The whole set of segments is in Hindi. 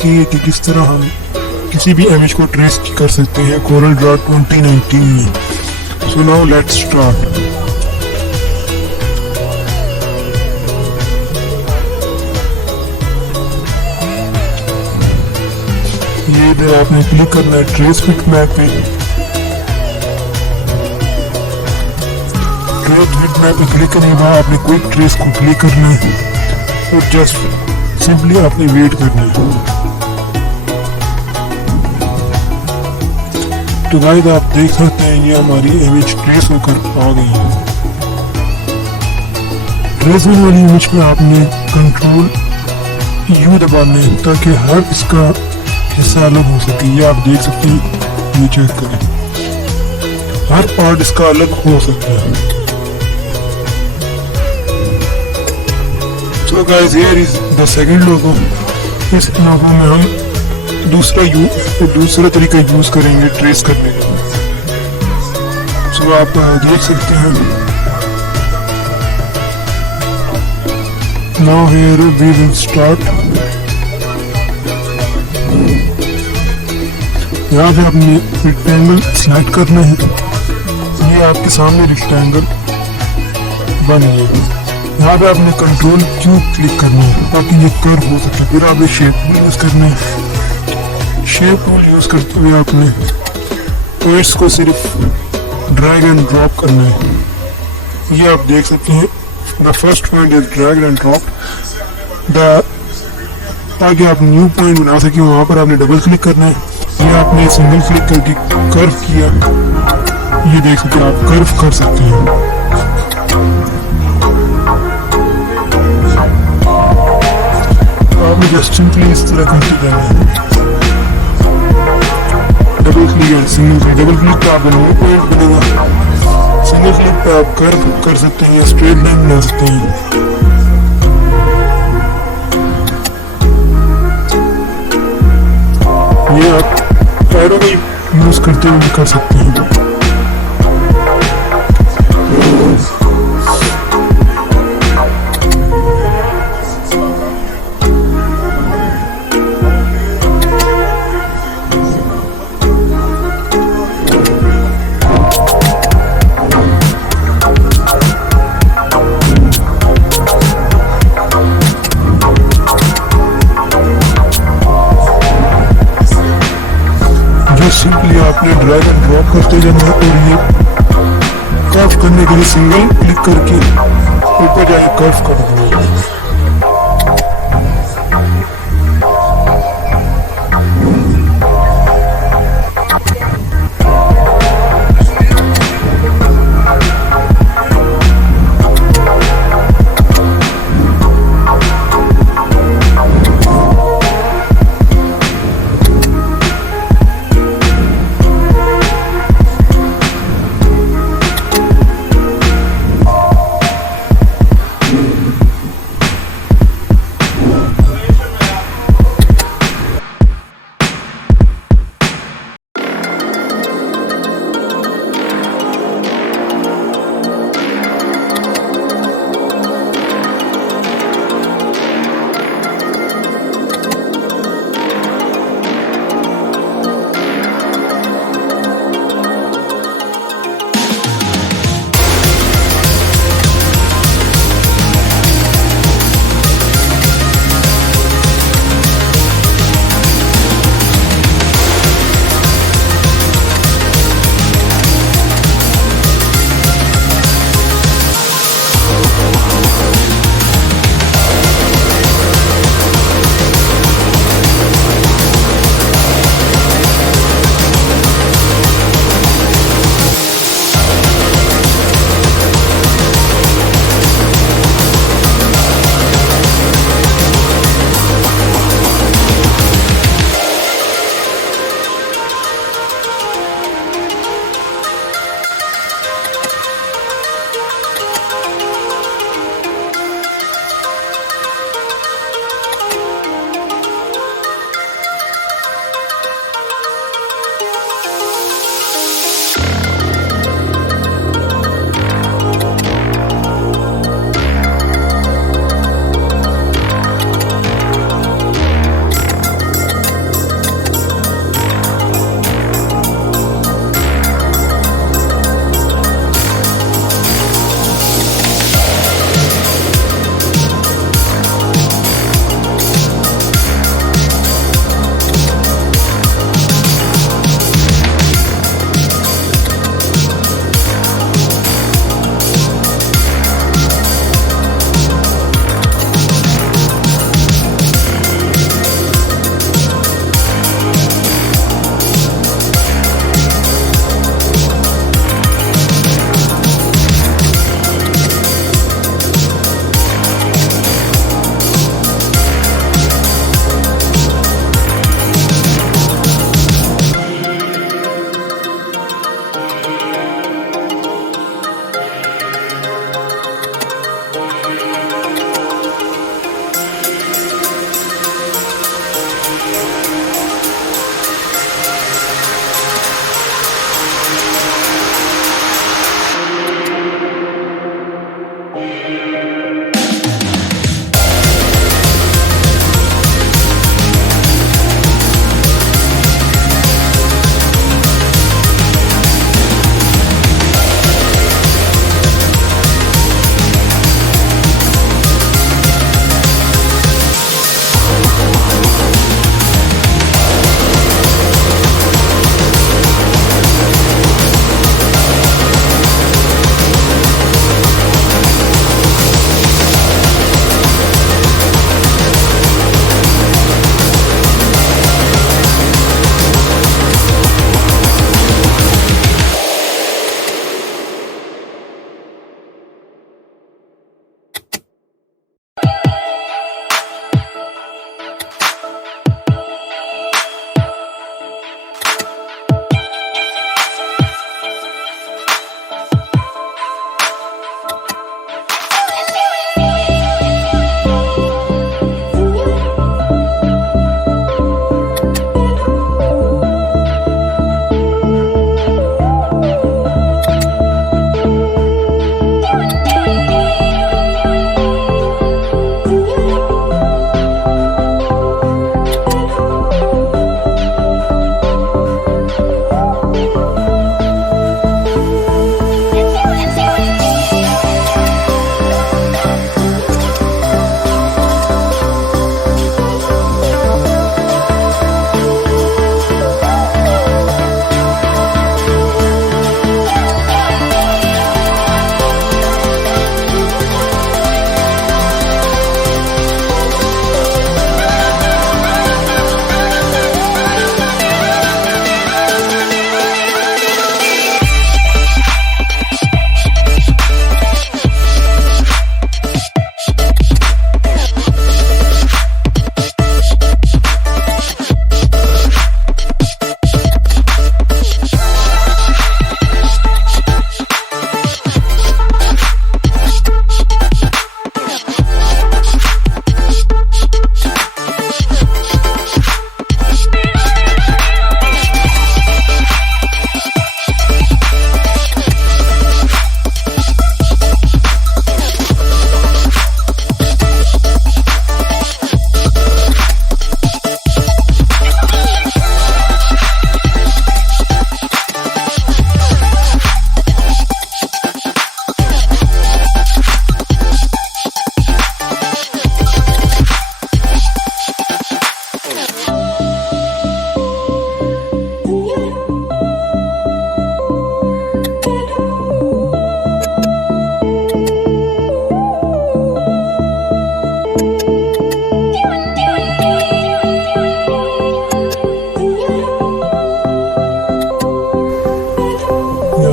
कि किस तरह हम किसी भी इमेज को ट्रेस कर सकते हैं CorelDraw 2019 में। So now let's start. ये इधर आपने क्लिक करना है ट्रेस बिट मैप पे। ट्रेस बिट मैप पे क्लिक करने के बाद आपने कोई ट्रेस को क्लिक करना है और जस्ट सिंपली आपने वेट करना है। तो गाइस आप देख सकते हैं ये हमारी इमेज ट्रेस होकर आ गई है। ट्रेस होने वाली इमेज पे आपने कंट्रोल यू दबाना है ताकि हर इसका हिस्सा अलग हो सके। ये आप देख सकते हैं, ये चेक करें, हर पार्ट इसका अलग हो सकता है। So guys here is the second logo. इस लोगो में हम दूसरा तरीका यूज करेंगे ट्रेस करने का। सो आप देख सकते हैं now here we will start. यहाँ पे आपने रेक्टेंगल सिलेक्ट करना है। ये आपके सामने रेक्टेंगल बन गया। यहाँ पे आपने कंट्रोल क्यू क्लिक करना है ताकि ये कर्व हो सके। फिर आपने शेप टूल यूज करना है। शेप टूल यूज करते हुए आपने पॉइंट्स को सिर्फ ड्रैग एंड ड्रॉप करना है। ये आप देख सकते हैं the first point is drag and drop. ताकि आप न्यू पॉइंट बना सके वहां पर आपने डबल क्लिक करना है। ये आपने सिंगल क्लिक करके कर्व किया, ये देख सकते हैं आप कर्व कर सकते हैं। आपने जस्ट सिंपली इस तरह करते जाना है। Double click and single click. Double click पे आपका न्यू पॉइंट बनेगा। सिंगल क्लिक पे आप कर्व कर सकते हैं, स्ट्रेट लाइन बना सकते हैं। ये आप एरो भी यूज करते हुए कर सकते हैं। सिंपली आपने ड्रैग एंड ड्रॉप करते जाना है और ये कर्व करने के लिए सिंगल क्लिक करके ऊपर जाके कर्व कर देना है।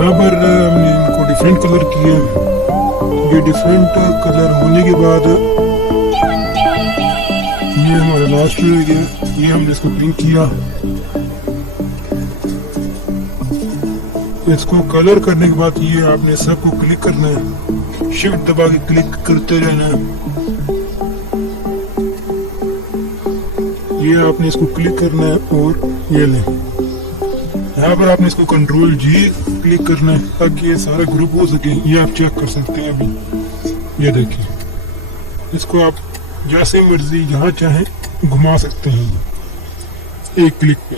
यहाँ पर हमने इनको डिफरेंट कलर किया। ये डिफरेंट कलर होने के बाद ये हमारा लास्ट रह गया। ये हमने इसको क्लिक किया। इसको कलर करने के बाद ये आपने सबको क्लिक करना है, शिफ्ट दबा के क्लिक करते रहना है। ये आपने इसको क्लिक करना है और ये लें। यहाँ पर आपने इसको कंट्रोल जी क्लिक करना है ताकि ये सारा ग्रुप हो सके। ये आप चेक कर सकते हैं। अभी ये देखिए, इसको आप जैसे मर्जी जहाँ चाहें घुमा सकते हैं एक क्लिक पे।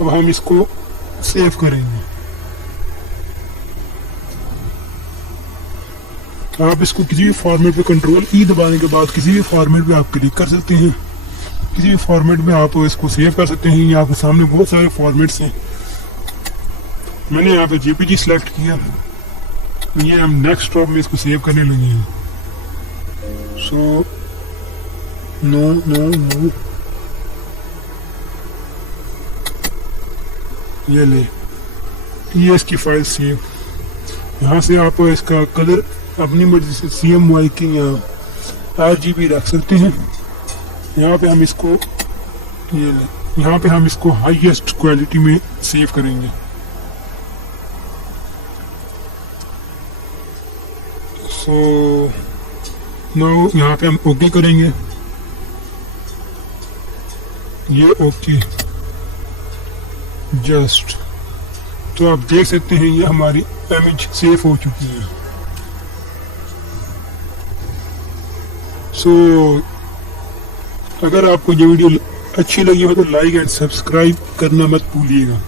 अब हम इसको सेव करेंगे। आप इसको किसी भी फॉर्मेट पे कंट्रोल ई दबाने के बाद किसी भी फॉर्मेट पे आप क्लिक कर सकते हैं। किसी भी फॉर्मेट में आप इसको सेव कर सकते हैं। ये आपके सामने बहुत सारे फॉर्मेट्स हैं। मैंने यहाँ पे जेपीजी सिलेक्ट किया। ये हम नेक्स्ट स्टॉप में इसको सेव करने लगे हैं। सो नो नो नो, ये ले, ये इसकी फाइल सेव। यहाँ से आप इसका कलर अपनी मर्जी से CMY की या RGB रख सकते हैं। यहाँ पे हम इसको ये ले, यहाँ पे हम इसको हाईएस्ट क्वालिटी में सेव करेंगे। सो नाउ यहाँ पे हम ओके करेंगे। ये ओके जस्ट, तो आप देख सकते हैं ये हमारी इमेज सेव हो चुकी है। सो अगर आपको ये वीडियो अच्छी लगी हो तो लाइक एंड सब्सक्राइब करना मत भूलिएगा।